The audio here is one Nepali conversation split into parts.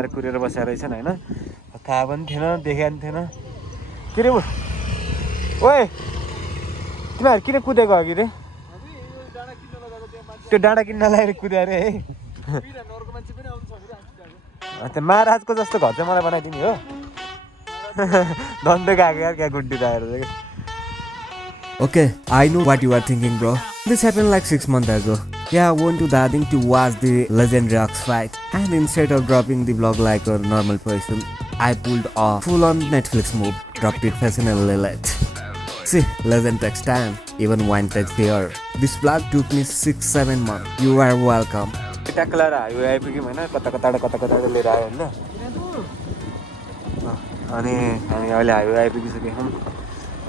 आएर कुरेर बसेर रहेछन् हैन थाहा पनि थिएन देखेको पनि थिएन के रे ओए तिमीहरू किन कुदेको अघि रे त्यो डाँडा किन्न लगाएर कुद्यो अरे है त्यो महाराजको जस्तो घर चाहिँ मलाई बनाइदिने हो दण्ड गएको यार क्या गुड्डी राखेर Okay, I know what you are thinking, bro. This happened like 6 months ago. Yeah, I went to Dading to watch the Legend Rocks fight, and instead of dropping the vlog like a normal person, I pulled a full-on Netflix move, dropped it fashionably late. See, Legend takes time, even wine takes here. This vlog took me 6-7 months. You are welcome. ट्याक्लर हाइवे आइपुग्यौँ होइन कता लिएर आयो होइन अनि हामी अहिले हाइवे आइपुगिसकेका छौँ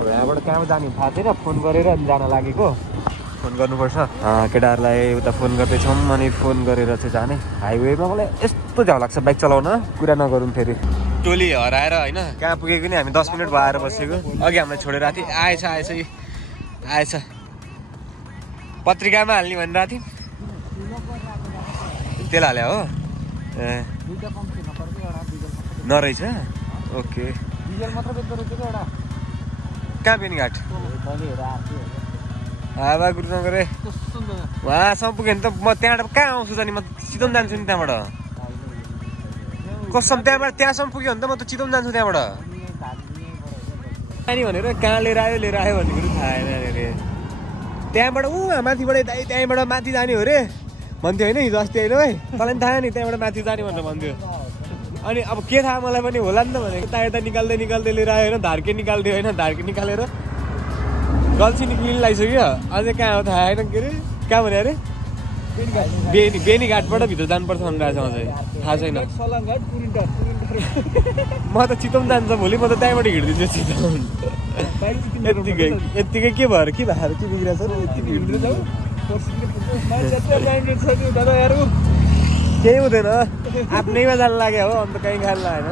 अब यहाँबाट कहाँ जाने थाहा छैन फोन गरेर अनि जान लागेको फोन गर्नुपर्छ केटाहरूलाई उता फोन गर्दैछौँ अनि फोन गरेर चाहिँ जाने हाइवेमा मलाई यस्तो झ्याउ लाग्छ बाइक चलाउन कुरा नगरौँ फेरि टोली हराएर होइन कहाँ पुगेको नि हामी 10 मिनट भएर बसेको अघि हामीलाई छोडेर आएको थिएँ आएछ पत्रिकामा हाल्ने भनिरहेको थियौँ तेल हाल्यो हो ए नरहेछ ओके कहाँ बेनीघाट हावा गुरुनगर वहाँसम्म पुग्यो भने त म त्यहाँबाट कहाँ आउँछु जाने म चितवन जान्छु नि त्यहाँबाट कसम त्यहाँसम्म पुग्यो भने त म त चितवन जान्छु त्यहाँबाट अनि भनेर कहाँ लिएर आयो भन्ने कुरो थाहा छैन अरे त्यहाँबाट माथिबाट त्यहाँबाट माथि जाने हो रे भन्थ्यो होइन हिजो अस्ति होइन है तँलाई पनि थाहा नि त्यहाँबाट माथि जाने भनेर भन्थ्यो अनि अब के थाहा मलाई पनि होला नि त भनेको यता निकाल्दै लिएर आयो होइन धार्के निकाल्दियो होइन धार्के निकालेर गल्छी निक्लिनु लागिसक्यो अझै कहाँ हो थाहा होइन के अरे कहाँ भने अरे बेनीघाटबाट भित्र जानुपर्छ भनिरहेको छ अझै थाहा छैन म त चितवन जान्छ भोलि म त त्यहाँबाट हिँड्दिन्छु चितवन यत्तिकै के भएर के बिग्रेछ यति हिँड्दै जाऊ केही हुँदैन आफ्नैमा जानु लाग्यो हो अन्त कहीँ खानु लागेन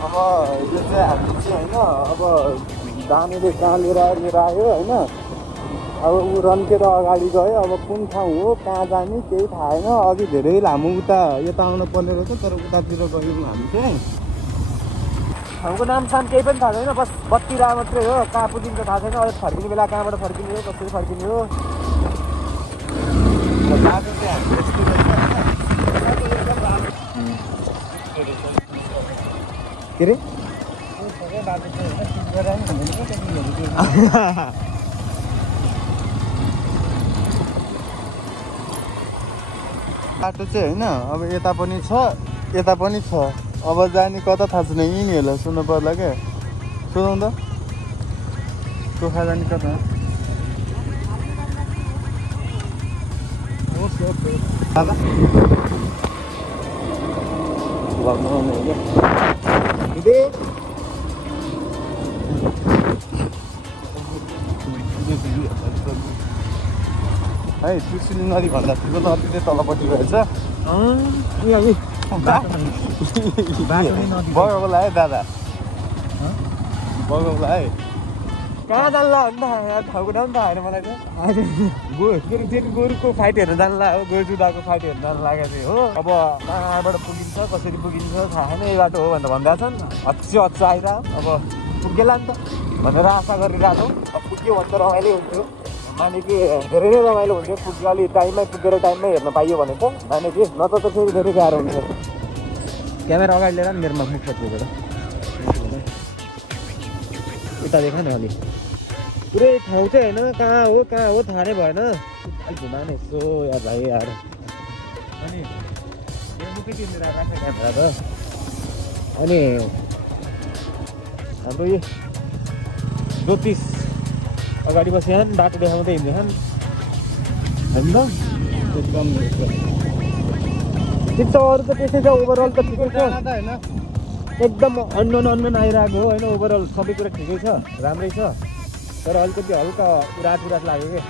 अब यो चाहिँ हामी चाहिँ होइन अब दानेले कहाँ लिएर आयो होइन अब ऊ रन्केर अगाडि गयो अब कुन ठाउँ हो कहाँ जाने केही थाहा छैन अघि धेरै लामो उता यता आउनु पर्ने रहेछ तर उतातिर गयौँ हामी चाहिँ ठाउँको नामसाम केही पनि थाहा छैन बस बत्ती रह मात्रै हो कहाँ पुगिन्छ थाहा छैन अहिले फर्किने बेला कहाँबाट फर्किने हो कसरी फर्किने हो के अरे बाटो चाहिँ होइन अब यता पनि छ अब जाने कता थाहा छैन यिनीहरूलाई सुन्नु पर्ला क्या सुनौ त टोखा जाने कता है त्रिशुली नदी भन्दा ठुलो नदी चाहिँ तलपट्टि रहेछ बगौला है दादा बगौला है कहाँ जान्ला अन्त ठाउँको नाम थाहा होइन मलाई त गोरुको फाइट हेर्न जान्ला हो गोरु जुदाको फाइट हेर्न जानु लागेको थियो हो अब कहाँबाट पुगिन्छ कसरी पुगिन्छ थाहा छैन यही बाटो हो भनेर भनिरहेको छन् हच्चो आइरह अब पुगेला नि त भनेर आशा गरिरहेको अब पुग्यो भने त रमाइलो हुन्थ्यो माने कि धेरै नै रमाइलो हुन्थ्यो पुग्यो अलि टाइममै पुगेर टाइममै हेर्न पाइयो भने त माने कि नत्र त फेरि धेरै गाह्रो हुन्छ क्यामेरा अगाडि लिएर नि मेरोमा मुख पुगेर उता देखा न अलि पुरै ठाउँ चाहिँ होइन कहाँ हो थाहा नै भएन अलिक घुमा नि यसो यार भाइ यार अनि मुखै तिर्नेर राखेको क्यामेरा त अनि हाम्रो यो ज्योतिष अगाडि बसेछन् बाटो देखाउँदै हिँड्दैछन् होइन एकदम ठिक छ अरू त त्यसै छ ओभरअल त ठिकै छ एकदम अननोन आइरहेको हो होइन ओभरअल सबै कुरा ठिकै छ राम्रै छ तर अलिकति हल्का उरात लाग्यो क्या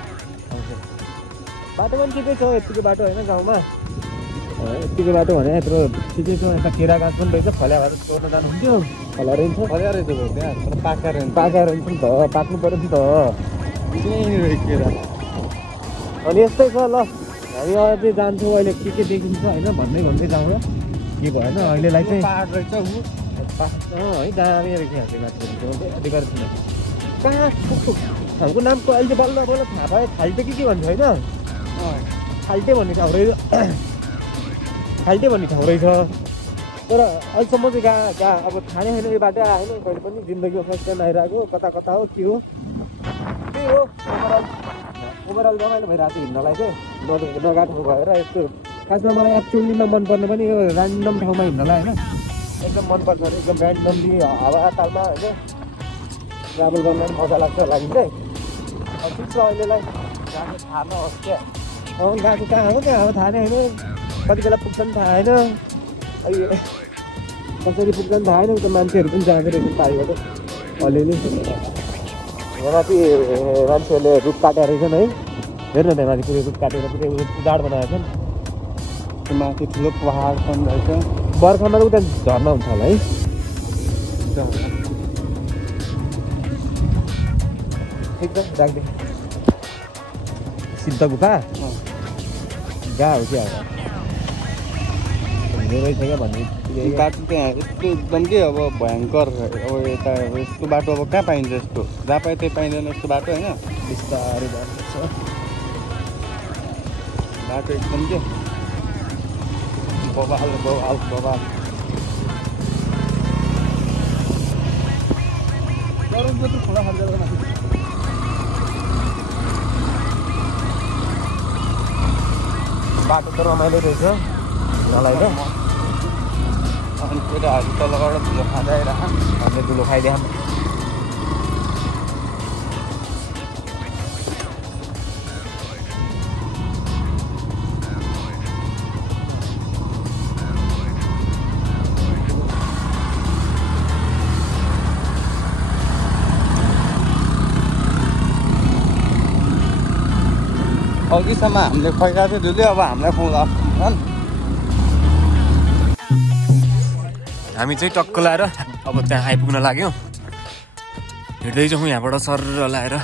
बाटो पनि ठिकै छ यतिको बाटो होइन गाउँमा यतिको बाटो भने यत्रो ठिकै छ यता केरा गाछ पनि रहेछ फल्या भएर तोड्न जानुहुन्थ्यो फल्या रहेछ फल्या रहेछ त्यहाँ तर पाका रहेछ पाका रहेछ नि त पाक्नु पऱ्यो नि त त्यहीँनिर केरा अनि यस्तै छ ल हामी अझै जान्छौँ अहिले के देखिन्छ होइन भन्दै जाउँ र के भएन अहिलेलाई चाहिँ पाहाड रहेछ ऊ है दामी रहेछ अधिकार छैन कहाँ ठाउँको नामको अहिले बल्ल थाहा पायो खाल्टे के भन्छ होइन खाल्टे भन्ने ठाउँ रहेछ खाल्टे भन्ने ठाउँ रहेछ तर अहिलेसम्म चाहिँ कहाँ अब थाहा नै छैन यो बाटो आएन कहिले पनि जिन्दगीमा फर्स्ट टाइम आइरहेको कता हो के हो त्यही हो ओभरअल रमाइलो भइरहेको थियो हिँड्नलाई चाहिँ नगाएको भएर यस्तो खासमा मलाई एक्चुअलीमा मनपर्ने पनि यो ऱ्यान्डम ठाउँमा हिँड्नलाई होइन एकदम मनपर्छ एकदम ऱ्यान्डमली हावा तालमा होइन ट्राभल गर्न पनि मजा लाग्छ लागि चाहिँ अब ठिक छ अहिलेलाई गएको थाहा नहोस् क्या गएको कहाँ हो थाहा नै होइन कति बेला पुग्छ नि थाहा होइन अहिले कसरी पुग्छ नि थाहा होइन उता मान्छेहरू पनि जाँदो रहेछ पाइबाट अलिअलि यहाँ माथि मान्छेहरूले रुख काटेर रहेछन् है हेर्नु त्यहाँ माथि पुरै रुख काटेर पुरै उजाड बनाएको छन् माथि ठुलो पहाड पनि रहेछ बर्खामा त उता झर्ना हुन्छ होला है ठिक छ राख्दै सिद्ध गुफा गा हो क्या रहेछ क्या भन्ने बाटो त्यहाँ यस्तो एकदम के अब भयङ्कर अब यता अब यस्तो बाटो अब कहाँ पाइन्छ यस्तो जहाँ पाए त्यही पाइँदैन यस्तो बाटो होइन बिस्तारै जानुपर्छ बाटो एकदम के बवाल खोला खान्छ बाटो त रमाइलो रहेछ मलाई त अनि केटाहरू तलबाट धुलो खाँदै हामीले धुलो खाइदिएँ अघिसम्म हामीले खुवाइरहेको थियो धुलै अब हामीलाई खुवाउँदा हामी चाहिँ टक्क लाएर अब त्यहाँ आइपुग्न लाग्यौँ हिँड्दैछौँ यहाँबाट सर लाएर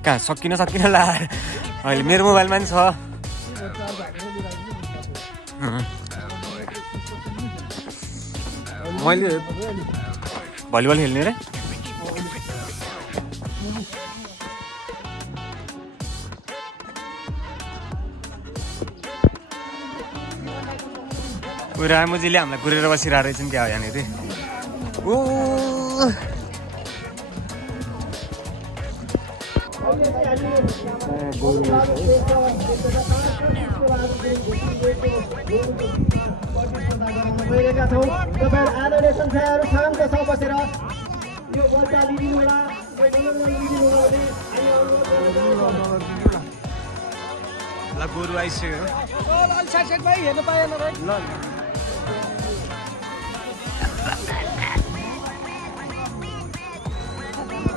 कहाँ सकिन लाएर अहिले मेरो मोबाइलमा नि छ मैले भलिबल खेल्ने रे रामुजीले हामीलाई कुरेर बसिरहेको रहेछन् क्या हो यहाँनिर ओ गोरु आइसक्यो हेर्नु पाएन ल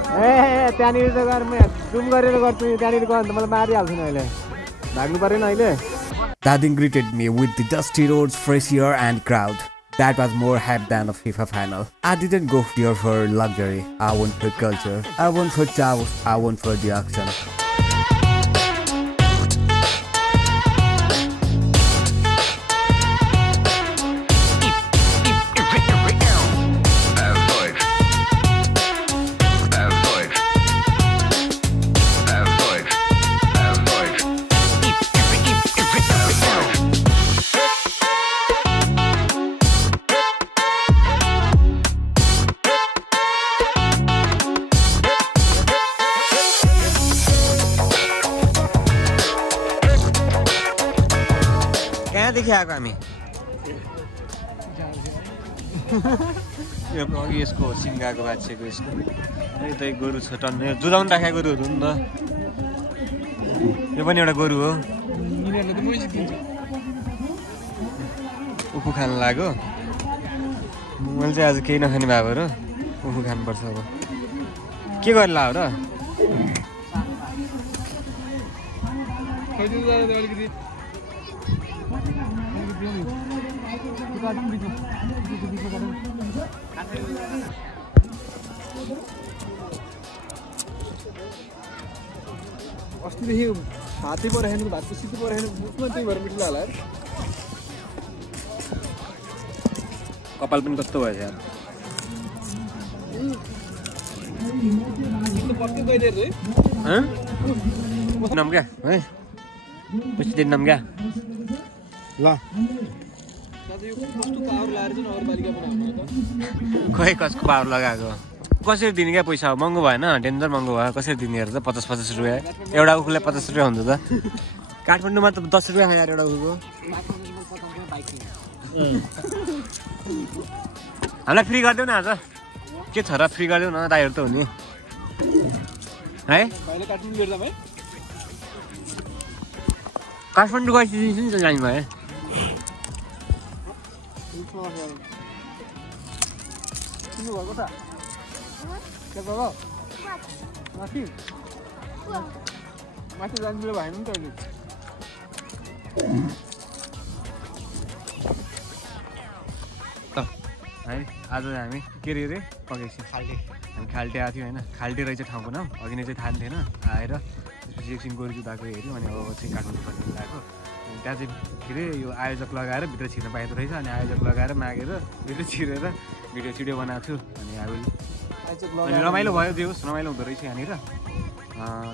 त्यहाँनिर त गएर म जुम गरेर गर्छु त्यहाँनिर गयो भने त मलाई मारिहाल्छु नि अहिले भाग्नु परेन अहिले Dadin greeted me with the dusty roads, fresh air and crowd. That was more hype than a FIFA final. I didn't go here for luxury. I went for culture. I went for chaos. I went for the action. कहाँदेखि आएको हामी यो यसको सिङ्गाको बाछेको यसको यतै गोरु छ टन्ने जुदाउनु राखेको गोरुहरू नि त यो पनि एउटा गोरु हो उखु खानु लाग्यो मैले चाहिँ आज केही नखाने भए भएर उखु खानुपर्छ अब के गरेर ला हो र अस्तिदेखि हातै परेन भातको सिटी परेन मुखमा त्यही भएर मिठो होला यार कपाल पनि कस्तो भएछ यार पक्कै गइदिएर हैं नाम क्या है कुछ दिन नाम क्या ल यो कस्तो पावर लाएर चाहिँ नगरपालिका बनाउनु त खै कसको पावर लगाएको कसरी दिने क्या पैसा महँगो भएन डेन्जर महँगो भयो कसरी दिने हेर त 50-50 रुपियाँ एउटा उखुलाई 50 रुपियाँ हुन्छ त काठमाडौँमा त 10 रुपियाँ खाएर एउटा उखुको हामीलाई फ्री गरिदेऊ न आज के छ र फ्री गरिदेऊ न दाइहरू त हुने है भाइले काट्नु लिएर जाम है काठमाडौँ गएपछि दिन्छु नि त जाने भए किन्नु भएको त के बाबा माथि माथि जानु भएन नि त अहिले है आज हामी के अरे पकेपछि हामी खाल्टे आएको थियो होइन खाल्टे रहेछ ठाउँको नाम अघि नै चाहिँ थाहा थिएन आएर त्यसपछि एकछिन गोरुजु गएको हेऱ्यौँ अनि अब चाहिँ काठमाडौँ फर्किनु गएको अनि त्यहाँ चाहिँ के अरे यो आयोजक लगाएर भित्र छिर्न पाइँदो रहेछ अनि आयोजक लगाएर मागेर भित्र छिरेर भिडियो बनाएको छु अनि अनि रमाइलो भयो देउस रमाइलो हुँदो रहेछ यहाँनिर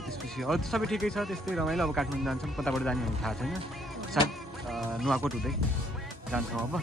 त्यसपछि अरू त सबै ठिकै छ त्यस्तै रमाइलो अब काठमाडौँ जान्छौँ कताबाट जाने भने थाहा छैन सायद नुवाकोट हुँदै जान्छौँ अब